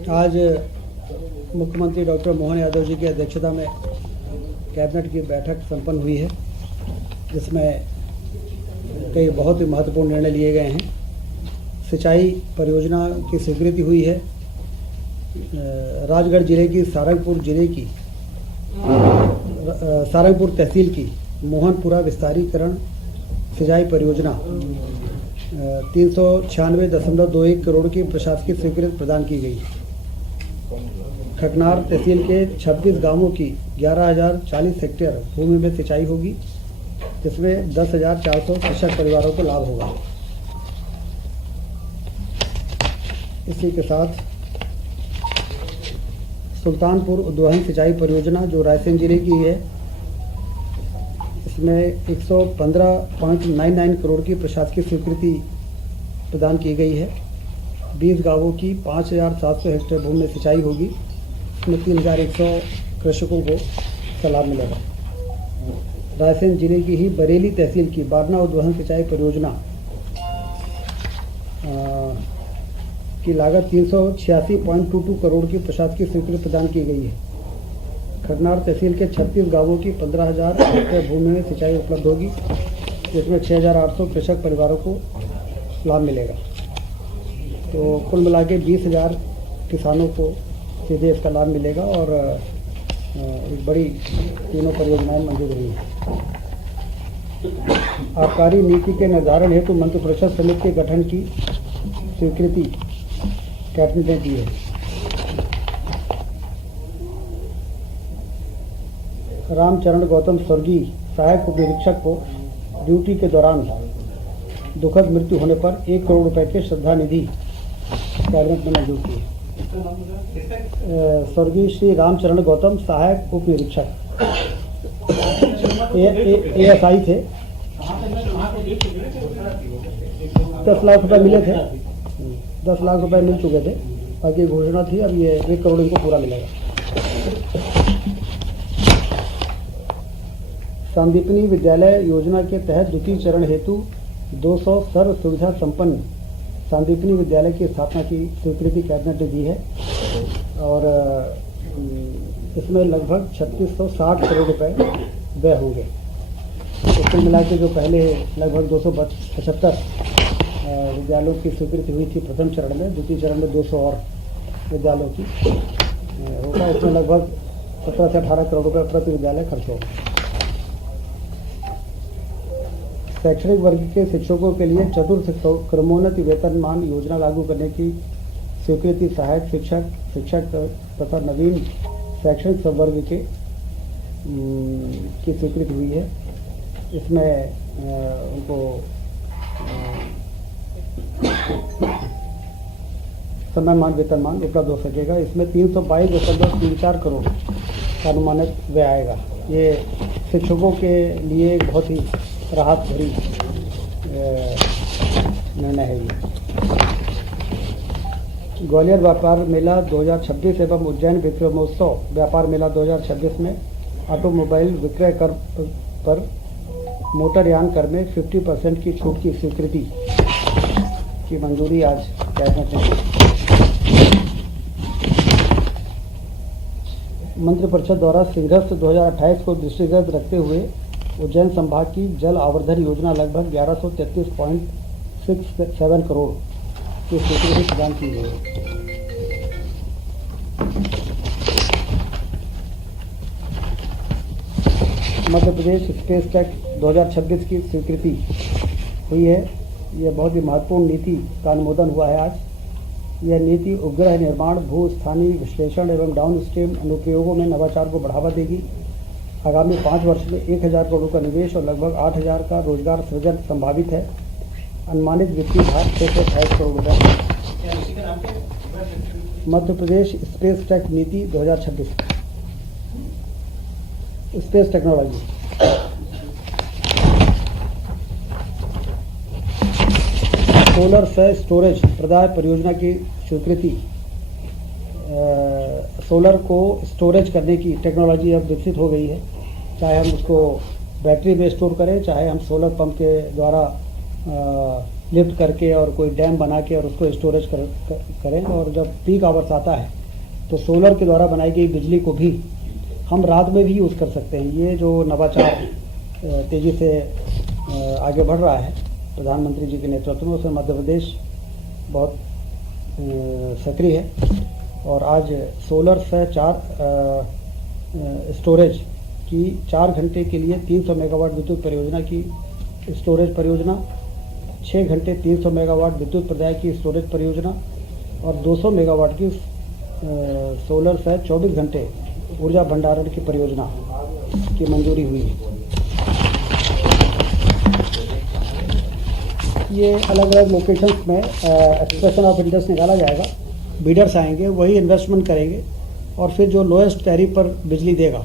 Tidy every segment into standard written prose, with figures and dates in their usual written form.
आज मुख्यमंत्री डॉक्टर मोहन यादव जी की अध्यक्षता में कैबिनेट की बैठक संपन्न हुई है, जिसमें कई बहुत ही महत्वपूर्ण निर्णय लिए गए हैं। सिंचाई परियोजना की स्वीकृति हुई है। राजगढ़ जिले की सारंगपुर तहसील की मोहनपुरा विस्तारीकरण सिंचाई परियोजना 396.21 करोड़ की प्रशासकीय स्वीकृति प्रदान की गई। खकनार तहसील के 26 गांवों की 11,040 हेक्टेयर भूमि में सिंचाई होगी, जिसमें 10,400 कृषक परिवारों को लाभ होगा। इसी के साथ सुल्तानपुर उद्वहन सिंचाई परियोजना जो रायसेन जिले की है, इसमें 115.99 करोड़ की प्रशासकीय स्वीकृति प्रदान की गई है। 20 गांवों की 5,700 हेक्टेयर भूमि में सिंचाई होगी, इसमें 3,100 कृषकों को इसका लाभ मिलेगा। रायसेन जिले की ही बरेली तहसील की बारना उद्वहन सिंचाई परियोजना की लागत 386.22 करोड़ की प्रशासकीय स्वीकृति प्रदान की गई है। खकनार तहसील के 36 गांवों की 15,000 हेक्टेयर भूमि में सिंचाई उपलब्ध होगी, जिसमें 6,800 कृषक परिवारों को लाभ मिलेगा। तो कुल मिला के 20,000 किसानों को सीधे इसका लाभ मिलेगा और एक बड़ी तीनों परियोजनाएं मंजूर हुई हैं। आबकारी नीति के निर्धारण हेतु मंत्रिपरिषद समिति के गठन की स्वीकृति कैबिनेट ने दी है। रामचरण गौतम स्वर्गीय सहायक उप निरीक्षक को ड्यूटी के दौरान दुखद मृत्यु होने पर 1 करोड़ रुपए के श्रद्धा निधि कैबिनेट ने मंजूर की है। स्वर्गीय श्री रामचरण गौतम सहायक उप निरीक्षक ASI थे। 10 लाख रुपए मिले थे, 10 लाख रुपए मिल चुके थे, बाकी घोषणा थी। अब ये 1 करोड़ इनको पूरा मिलेगा। संदीपनी विद्यालय योजना के तहत द्वितीय चरण हेतु 200 सर्व सुविधा संपन्न संदीपनी विद्यालय की स्थापना की स्वीकृति कैबिनेट ने दी है और इसमें लगभग 3660 करोड़ रुपए व्यय होंगे। तो कुल मिला के जो पहले लगभग 275 विद्यालयों की स्वीकृति हुई थी प्रथम चरण में, द्वितीय चरण में 200 और विद्यालयों की होगा। इसमें लगभग 17 से 18 करोड़ रुपए प्रति विद्यालय खर्च होगा। शैक्षणिक वर्ग के शिक्षकों के लिए चतुर्थ क्रमोन्नति वेतनमान योजना लागू करने की स्वीकृति सहायक शिक्षक तथा नवीन शैक्षणिक संवर्ग के की स्वीकृति हुई है। इसमें उनको समयमान वेतनमान उपलब्ध हो सकेगा। इसमें 322.34 करोड़ का अनुमानित व्यय आएगा। ये शिक्षकों के लिए बहुत ही राहत भरी निर्णय है। ये ग्वालियर व्यापार मेला 2026 एवं उज्जैन विक्रमोत्सव व्यापार मेला 2026 में ऑटोमोबाइल विक्रय कर पर मोटरयान कर में 50% की छूट की स्वीकृति की मंजूरी आज कैबिनेट ने दी। मंत्रिपरिषद द्वारा सिंहस्थ 2028 को दृष्टिगत रखते हुए उज्जैन संभाग की जल आवर्धन योजना लगभग 1133.67 करोड़ की स्वीकृति प्रदान की गई है। मध्य प्रदेश स्पेस टेक 2026 की स्वीकृति हुई है। यह बहुत ही महत्वपूर्ण नीति का अनुमोदन हुआ है आज। यह नीति उपग्रह निर्माण, भू स्थानीय विश्लेषण एवं डाउनस्ट्रीम अनुप्रयोगों में नवाचार को बढ़ावा देगी। आगामी 5 वर्ष में 1,000 करोड़ का निवेश और लगभग 8,000 का रोजगार सृजन संभावित है। अनुमानित वित्तीय भार 628 करोड़ रुपए। मध्य प्रदेश स्पेस टेक नीति 2026। स्पेस टेक्नोलॉजी सोलर से स्टोरेज प्रदाय परियोजना की स्वीकृति। सोलर को स्टोरेज करने की टेक्नोलॉजी अब विकसित हो गई है। चाहे हम उसको बैटरी में स्टोर करें, चाहे हम सोलर पंप के द्वारा लिफ्ट करके और कोई डैम बना के और उसको स्टोरेज करें। और जब पीक आवर्स आता है तो सोलर के द्वारा बनाई गई बिजली को भी हम रात में भी यूज़ कर सकते हैं। ये जो नवाचार तेज़ी से आगे बढ़ रहा है प्रधानमंत्री जी के नेतृत्व में, उसमें मध्य प्रदेश बहुत सक्रिय है। और आज सोलर से स्टोरेज की 4 घंटे के लिए 300 मेगावाट विद्युत परियोजना की स्टोरेज परियोजना, 6 घंटे 300 मेगावाट विद्युत प्रदाय की स्टोरेज परियोजना और 200 मेगावाट की सोलर से 24 घंटे ऊर्जा भंडारण की परियोजना की मंजूरी हुई है। ये अलग अलग लोकेशंस में एक्सप्रेशन ऑफ इंटरेस्ट निकाला जाएगा, बीडर्स आएंगे, वही इन्वेस्टमेंट करेंगे और फिर जो लोएस्ट टैरिफ पर बिजली देगा,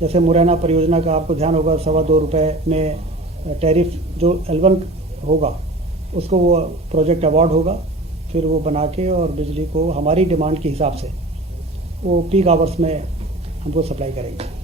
जैसे मुरैना परियोजना का आपको ध्यान होगा, ₹2.25 में टैरिफ जो L1 होगा उसको वो प्रोजेक्ट अवार्ड होगा, फिर वो बना के और बिजली को हमारी डिमांड के हिसाब से वो पीक आवर्स में हमको सप्लाई करेंगे।